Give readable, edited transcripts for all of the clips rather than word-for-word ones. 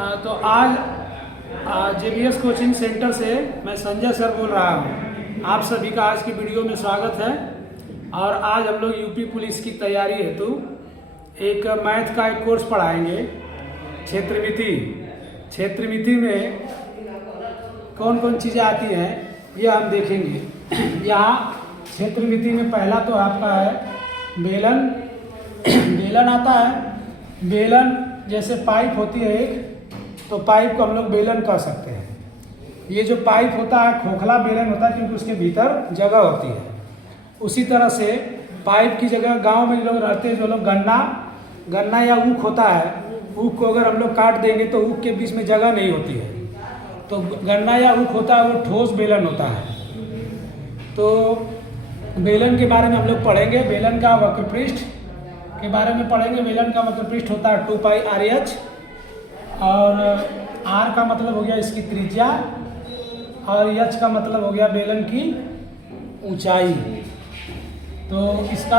तो आज JBS coaching centre से मैं संजय सर बोल रहा हूँ। आप सभी का आज की वीडियो में स्वागत है। और आज हम लोग यूपी पुलिस की तैयारी हेतु एक मैथ का एक कोर्स पढ़ाएंगे। क्षेत्रमिति में कौन कौन चीज़ें आती हैं ये हम देखेंगे। यहाँ क्षेत्रमिति में पहला तो आपका है बेलन आता है। बेलन जैसे पाइप होती है एक, तो पाइप को हम लोग बेलन कह सकते हैं। ये जो पाइप होता है खोखला बेलन होता है क्योंकि उसके भीतर जगह होती है। उसी तरह से पाइप की जगह गांव में लोग रहते हैं जो लोग गन्ना या ऊख होता है, ऊख को अगर हम लोग काट देंगे तो ऊख के बीच में जगह नहीं होती है, तो गन्ना या ऊख होता है वो ठोस बेलन होता है। तो बेलन के बारे में हम लोग पढ़ेंगे। बेलन का वक्रपृष्ठ के बारे में पढ़ेंगे। बेलन का वक्रपृष्ठ होता है 2πRh और R का मतलब हो गया इसकी त्रिज्या और H का मतलब हो गया बेलन की ऊंचाई। तो इसका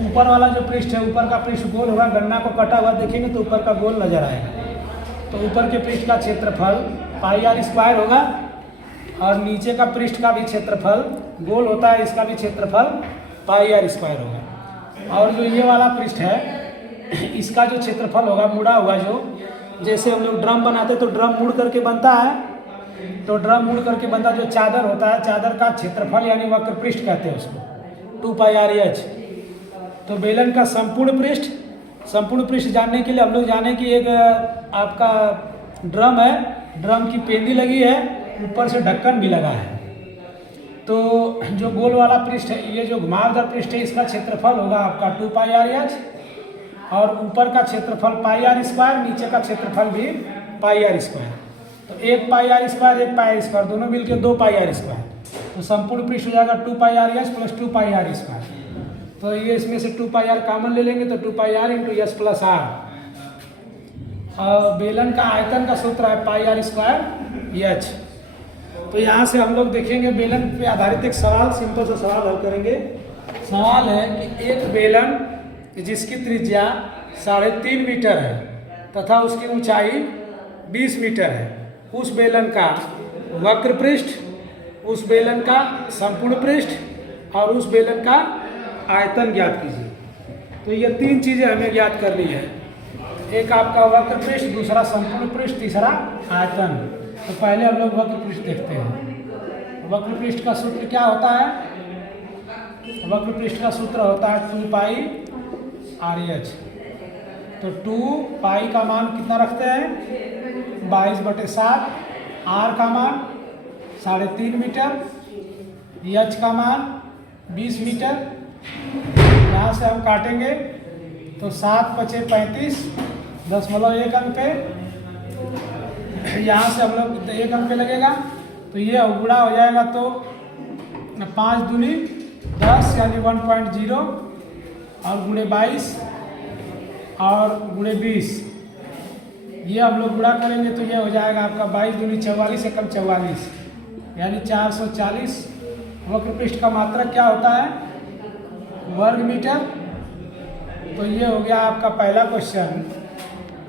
ऊपर वाला जो पृष्ठ है, ऊपर का पृष्ठ गोल होगा। गन्ना को कटा हुआ देखेंगे तो ऊपर का गोल नजर आएगा। तो ऊपर के पृष्ठ का क्षेत्रफल πr² होगा और नीचे का पृष्ठ का भी क्षेत्रफल गोल होता है, इसका भी क्षेत्रफल πr² होगा। और जो ये वाला पृष्ठ है इसका जो क्षेत्रफल होगा मुड़ा हुआ, जो जैसे हम लोग ड्रम बनाते तो ड्रम मुड़ करके बनता है, तो ड्रम मुड़ करके बनता जो चादर होता है, चादर का क्षेत्रफल यानी वक्रपृष्ठ कहते हैं उसको 2πRh। तो बेलन का संपूर्ण पृष्ठ जानने के लिए हम लोग जाने कि एक आपका ड्रम है, ड्रम की पेंदी लगी है, ऊपर से ढक्कन भी लगा है। तो जो गोल वाला पृष्ठ है, ये जो घुमावदार पृष्ठ है, इसका क्षेत्रफल होगा आपका 2πRh और ऊपर का क्षेत्रफल πr², नीचे का क्षेत्रफल भी πr²। तो एक πr², एक πr², दोनों मिलके 2πr²। तो संपूर्ण पृष्ठ हो जाएगा 2πRh + 2πr²। तो ये इसमें से 2πr कॉमन ले लेंगे तो 2πr × s + r। और बेलन का आयतन का सूत्र है πr²h। तो यहाँ से हम लोग देखेंगे बेलन पे आधारित एक सवाल, सिंपल सा सवाल हल करेंगे। सवाल है कि एक बेलन जिसकी त्रिज्या 3.5 मीटर है तथा उसकी ऊंचाई 20 मीटर है, उस बेलन का वक्र पृष्ठ, उस बेलन का संपूर्ण पृष्ठ और उस बेलन का आयतन ज्ञात कीजिए। तो ये तीन चीज़ें हमें ज्ञात करनी है। एक आपका वक्र पृष्ठ, दूसरा संपूर्ण पृष्ठ, तीसरा आयतन। तो पहले हम लोग वक्र पृष्ठ देखते हैं। वक्र पृष्ठ का सूत्र क्या होता है? वक्र पृष्ठ का सूत्र होता है 2πRh। तो 2π का मान कितना रखते हैं? 22/7। R का मान 3.5 मीटर, H का मान 20 मीटर। यहाँ से हम काटेंगे तो 7 × 5 = 35, 0.1 अंक पे। यहाँ से हम लोग 1 अंक पे लगेगा तो ये गुणा हो जाएगा, तो 5 दूनी 10 यानी 1.0 और गुणे 22 और गुणे 20, ये हम लोग गुणा करेंगे तो ये हो जाएगा आपका 22 दूनी 44, 1 44 यानी 440। वक्र पृष्ठ का मात्रक क्या होता है? वर्ग मीटर। तो ये हो गया आपका पहला क्वेश्चन।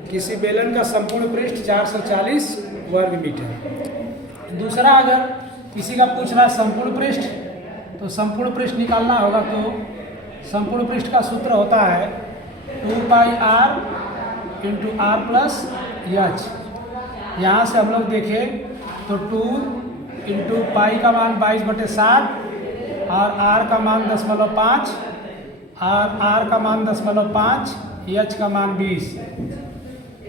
किसी बेलन का संपूर्ण पृष्ठ 440 वर्ग मीटर। दूसरा, अगर किसी का पूछ रहा है संपूर्ण पृष्ठ, तो संपूर्ण पृष्ठ निकालना होगा। तो संपूर्ण पृष्ठ का सूत्र होता है 2πr × r + h। यहाँ से हम लोग देखें तो 2 × π का मान 22/7 और r का मान 0.5 और r का मान 0.5, h का मान 20।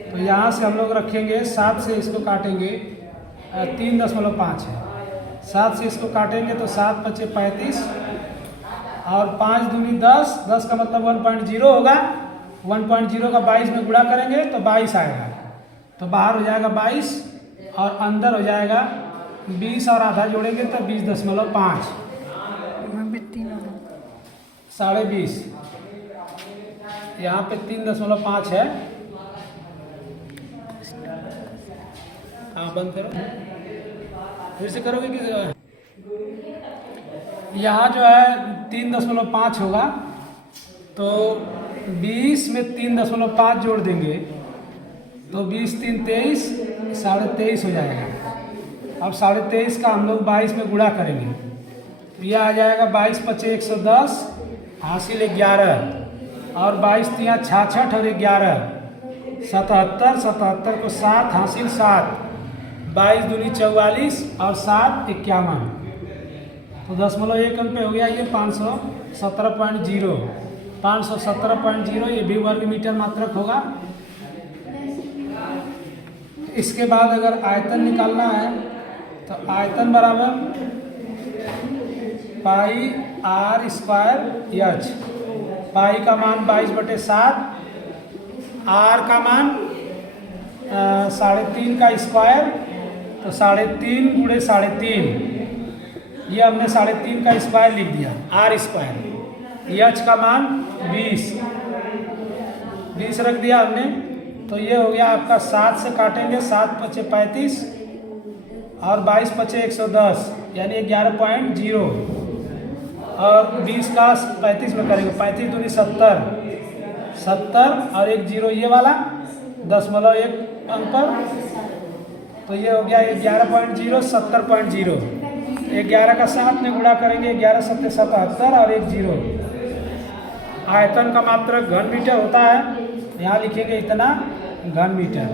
तो यहाँ से हम लोग रखेंगे 7 से इसको काटेंगे, 3.5 है। 7 से इसको काटेंगे तो 7 × 5 = 35 और 5 दूनी 10, 10 का मतलब 1.0 होगा। 1.0 का 22 में गुणा करेंगे तो 22 आएगा। तो बाहर हो जाएगा 22 और अंदर हो जाएगा 20 और आधा जोड़ेंगे तो 20.5, 20.5। यहाँ पे 3.5 है। हाँ, बंद करो, फिर से करोगे कि? यहाँ जो है 3.5 होगा, तो 20 में 3.5 जोड़ देंगे तो 20 3 23, 23.5 हो जाएगा। अब 23.5 का हम लोग 22 में गुणा करेंगे, तो यह आ जाएगा 22 × 5 = 110 हासिल 11 और 22 × 3 = 66 और 11 77, 77 को 7 हासिल 7, 22 दूनी 44 और 7 51, तो 0.1 अंक पे हो गया ये 517.0, 517.0 ये भी वर्ग मीटर मात्रक होगा। इसके बाद अगर आयतन निकालना है तो आयतन बराबर पाई r स्क्वायर एच, पाई का मान 22/7, r का मान 3.5 का स्क्वायर, तो 3.5 × 3.5, ये हमने 3.5 का स्क्वायर लिख दिया r स्क्वायर, एच का मान 20 रख दिया हमने, तो ये हो गया आपका 7 से काटेंगे 7 × 5 = 35 और 22 × 5 = 110 यानी 11.0 और 20 का 35 में करेंगे, 35 दूनी 70, 70 और 1 0 ये वाला 0.1 अंक पर, तो ये हो गया 11.0 70.0, 11 का 7 में गुणा करेंगे, 11 × 7 = 77 और 1 0। आयतन का मात्रक घन मीटर होता है, यहाँ लिखेंगे इतना घन मीटर।